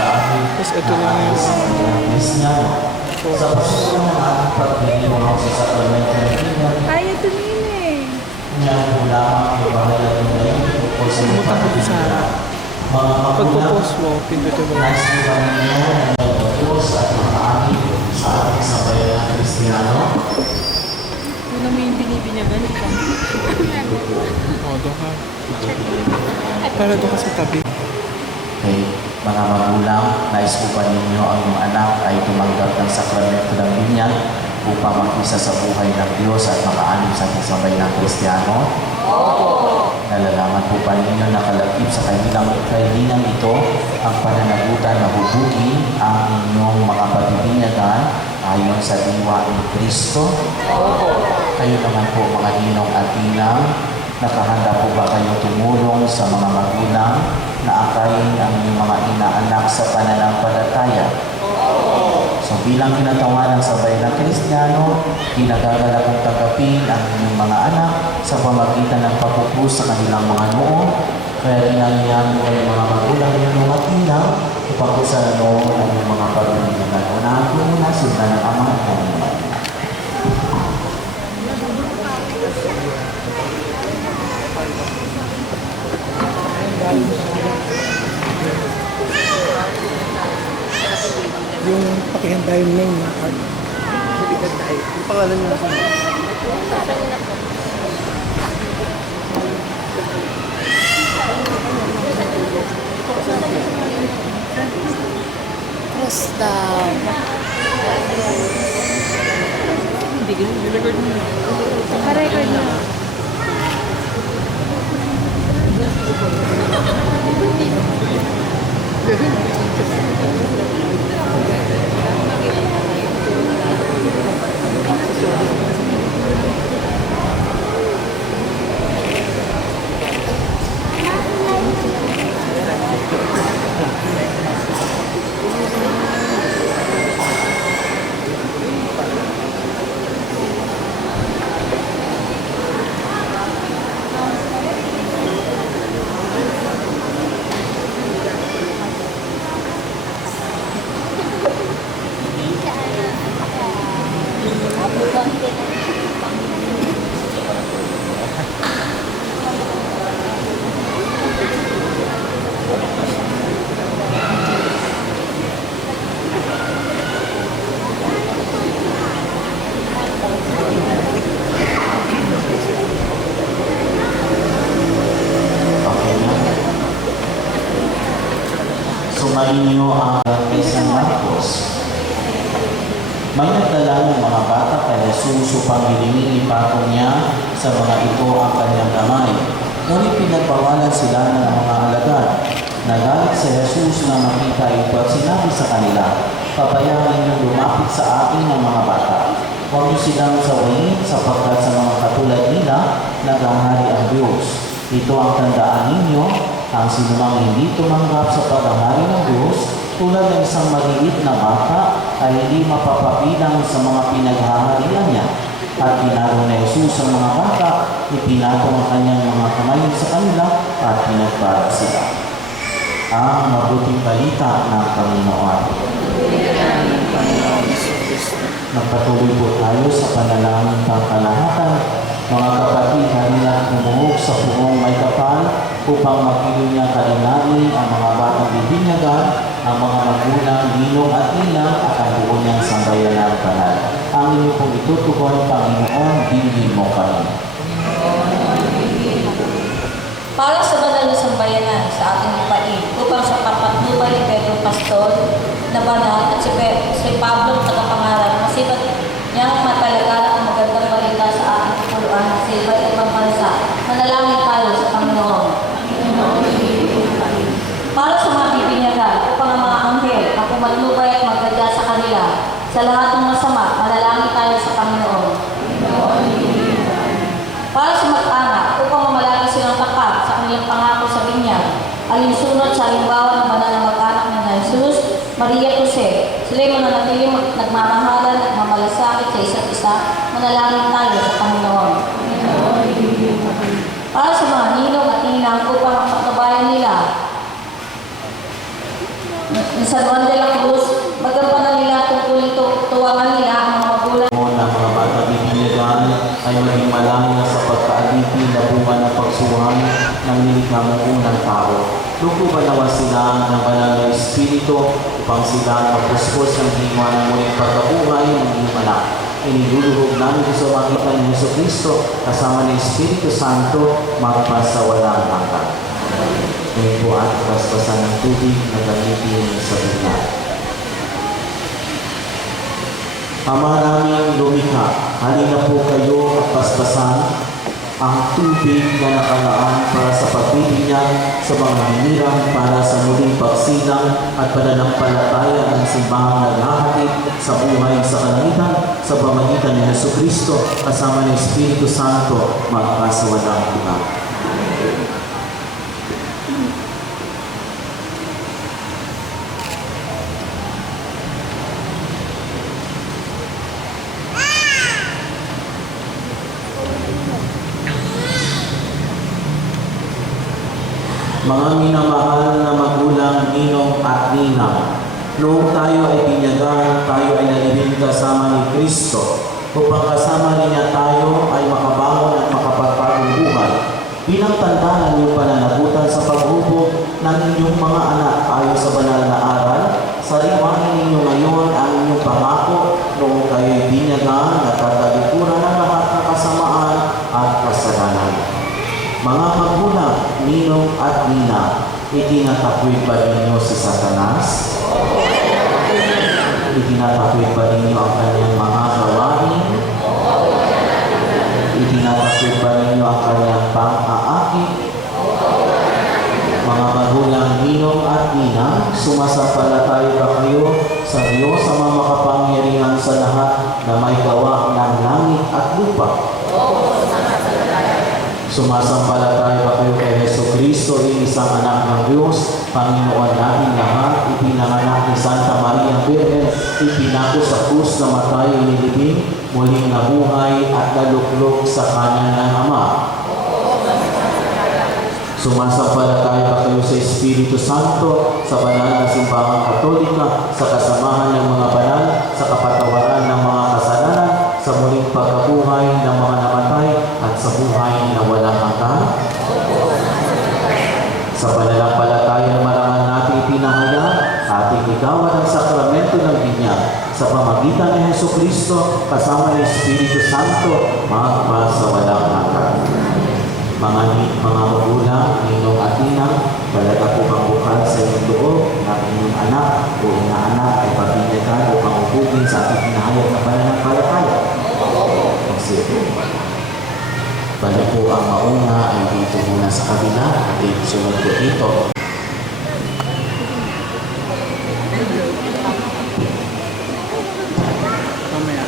Tapos ito na yung sa pasusunod ng ating pagdiriwang sa sakramento ng Tingnan, Ay, ito nila eh. niyan po lamang yung bahalag ng ngayon tungkol sa Sumutan ko din sa harap. mga magulang, Pagpo-post mo, pindutin mo. nais mo ba ninyo ng Diyos at makaani sa ating sabayan ng Kristiyano? Yun naman yung binibinyagan ka. O, doon ka. Para doon ka sa tabi. Okay, mga magulang, nais po ba ninyo ang inyong anak ay tumanggap ng sakramento ng binyag upang makisa sa buhay ng Diyos at makaanib sa ating sabayan ng Kristiyano? Nalalaman po ba ninyo na kalakip sa kahilingan ito ang pananagutan na hubugin ang inyong mga pagbibinyagan ayon sa diwa ni Kristo? Kayo naman po mga ninong at ninang, nakahanda po ba kayong tumulong sa mga magulang na akayin ang inyong mga inaanak sa pananampalataya? So bilang kinatawanan sa bayan ng Kristiyano, ginagagala kong tanggapin ang inyong mga anak sa pamagitan ng pagpupus sa kanilang mga noo. Kaya ginagayan mo yung mga magulang yung mga tinang upang kung sa noo ng inyong mga pagbibigan. Unahan ko muna sila ng Ama at ng Ina. Yung pakihanda yung name na card. Bibigyan tayo. Yung pangalan niya. Cross down. Hindi ganun. Record mo. Pa-record na. Sumayin niyo ang Isang Marcos. May nagdala ng mga bata kay Jesus upang hilingin ipatong niya sa mga ito ang kanyang kamay. Ngunit pinagbawalan sila ng mga alagad. Nagalit si Jesus na makita ito at sinabi sa kanila, "Pabayaan ninyong lumapit sa akin ang mga bata. Huwag niyo silang sawayin sapagkat sa mga katulad nila, naghahari ang Diyos. Ito ang tandaan ninyo, ang sinumang hindi tumanggap sa paghahari ng Diyos, tulad ng isang maliit na bata, ay hindi mapapabilang sa mga pinaghaharian niya." At ginagawa na Jesus ang mga bata, ipinatong ang kanyang mga kamay sa kanila at pinagbarat sila. Ang mabuting balita ng Panginoon. Magpatuloy po tayo sa panalangin pangkalahatan. Mga kapatid, halina't lumuhog sa puong may kapal upang magilo niya kalinain ang mga batang bibinyagan, ang mga magulang, ninong at ninang at ang buo niyang sambayanan banal. Ang inyo pong itutugon, Panginoon, dinggin mo kami. Para sa banal na sambayanan sa ating lupain, upang sa kapatnubay ni Pedro Pastor na banal at si Pablo tagapangaral, masipat niyang matalagala ang magandang balita sa ating kapuluan sa iba't ibang bansa. Manalangin tayo sa Panginoon. Para sa mga bibinyagan, upang ang mga anghel ang pumatnubay at magdadya sa kanila, sa lahat ng masama, manalangin tayo sa Panginoon. Para sa mag-anak, upang mamalagi silang tapat sa kanilang pangako sa binyag, alinsunod sa halimbawa ng banal na mag-anak ng Jesus, Maria Jose, sila'y mananatiling nagmamahalan at mamalasakit sa isa't isa, manalangin tayo sa Panginoon. Para sa mga ninong at ninang upang ang patnubayan nila buhay ng nilikamang unang tao. Lukuban naman sila ng banal na Espiritu upang sila magpuspos ng diwa ng muling pagkabuhay ng iyong anak. Iniluluhog namin sa magitan ni Hesus Kristo kasama ng Espiritu Santo magpasawalang hanggan. Ngayon po at basbasan ng tubig na gamitin sa binyag. Ama naming lumikha, halina po kayo at basbasan ang tubig na nakalaan para sa pagbibinyag sa mga hinirang para sa muling pagsilang at pananampalataya ng simbahang naghahatid sa buhay sa kalangitan sa pamagitan ni Hesus Kristo kasama ng Espiritu Santo magpasawalang hanggan. Mga minamahal na magulang, ninong at ninang, noong tayo ay binyagan, tayo ay nalibing kasama ni Kristo, upang kasama niya tayo ay makabangon at makapagpagong buhay. Bilang tanda ng iyong pananagutan sa paghubog ng inyong mga anak ayon sa banal na aral, sariwain ninyo ngayon ang inyong pangako noong kayo ay binyagan at tatalikuran ng lahat ng kasamaan at kasalanan. Mga magulang, ninong at nina, itinatakwil ba ninyo si Satanas? Itinatakwil ba ninyo ang kanyang mga gawain? Itinatakwil ba ninyo ang kanyang pang-aakit? Mga magulang, ninong at nina, sumasampalataya ba kayo sa Diyos sa mga makapangyarihan sa lahat na may gawa ng langit at lupa? Sumasampalataya ba kayo kay Hesus Kristo, isang anak ng Diyos, Panginoon natin lahat, ipinanganak ni Santa Maria Virgen, ipinako sa krus na matay, inilibing, muling nabuhay at naluklok sa kanan ng Ama? Sumasampalataya ba kayo sa Espiritu Santo, sa banal na simbahang Katolika, sa kasamahan ng mga banal, sa kapatawaran ng mga kasalanan, sa muling pagkabuhay ng mga namatay at sa buhay na walang hanggan? Sa pananampalataya na marangal natin ipinahaya, ating ligawan ang sakramento ng binyag sa pamagitan ni Hesus Kristo kasama ng Espiritu Santo magpasawalang hanggan. Mga magulang, ninong at ninang, talaga po bang bukal sa inyong loob ng inyong anak o inaanak ay pabinyagan upang upugin sa ating pinahayag na pananampalataya? Magsipin. Bali po ang mauna ay dito muna sa kabila at sunod po dito. Mamaya.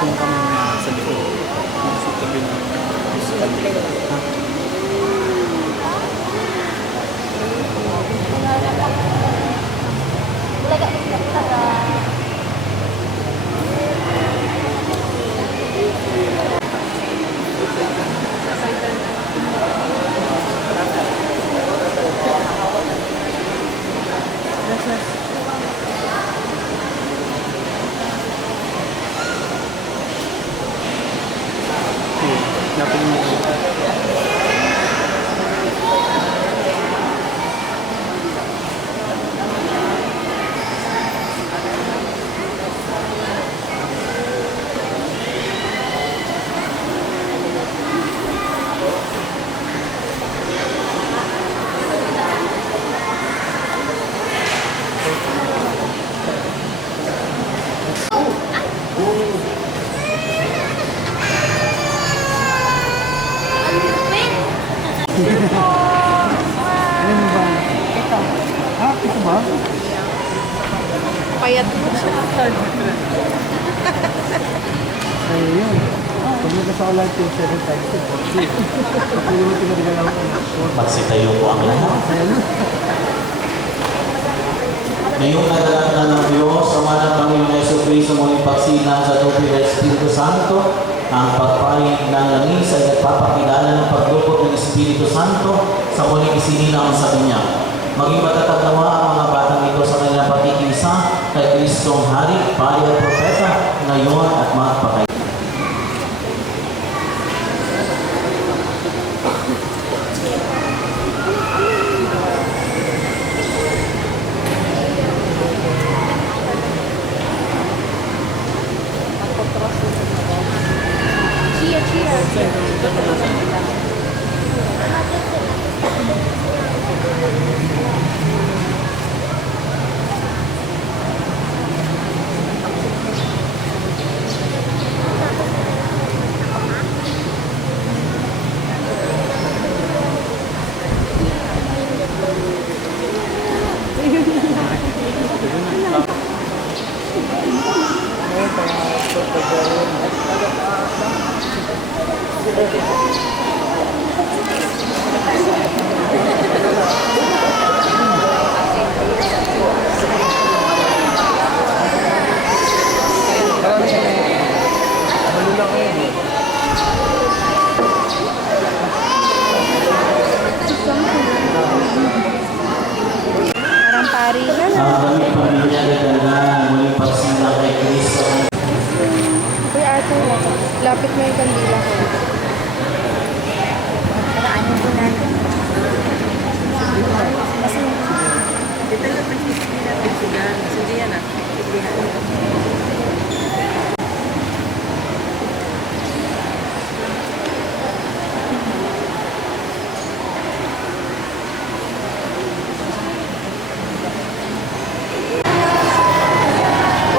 Kung ka mamaya sa likod. Sa tabi na. Sa tabi. Ha? Lapin mo. Ano mo ba? Ito. Ah, ito ba? Payat mo siya. Ay, yun. Pag nagkasakalan ko 7 times, patuloy mo tinarigalaw ko na 4. Magsitayo po ang lahat. Ayan. Ngayong nagalat na ng Diyos, sama ng Panginoon Hesus Kristo muling pagsilang sa tubig ng Espiritu Santo, ang pagpalit ng langis ay nagpapakilala ng paglubog ng Espiritu Santo sa muling isinilang sa Kanya. Maging matatag nawa ang mga batang ito sa kanilang pakikisa kay Kristong Hari, Pari at Propeta, ngayon at magpakailan. ang damit pamilya na muling pagsilang kay Kristo. Uy, ate, lapit mo yung kandila ko. Paraanin po natin. Kasi, Ito yung pag-isip natin sila. Sige yan ah. Sige yan.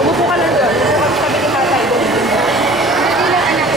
umupo ka lang doon. Umupo ka sa tabi ni tatay doon. Hindi lang anak.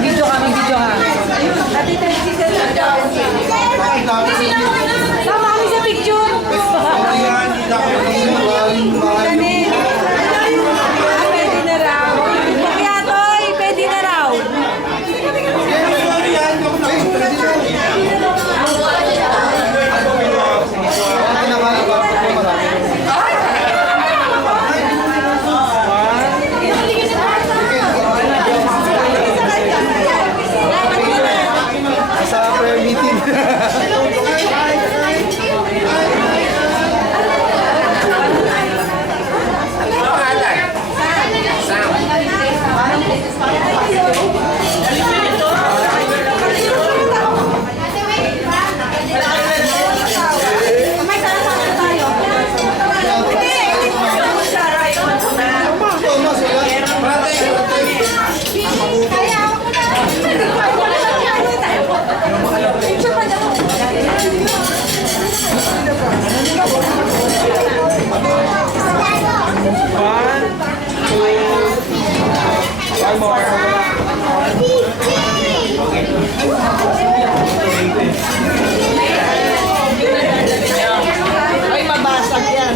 Video ka, video ka. Sama kami sa picture. Pwede na raw. Kaya Toy, pwede na raw. Sa prayer meeting. Ay, mabasag yan.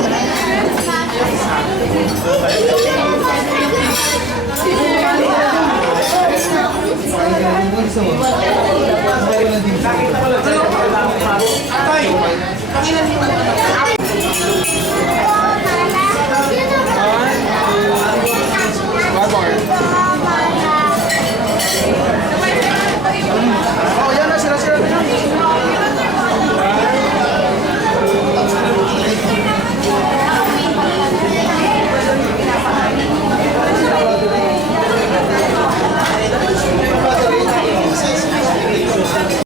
Gusto mo?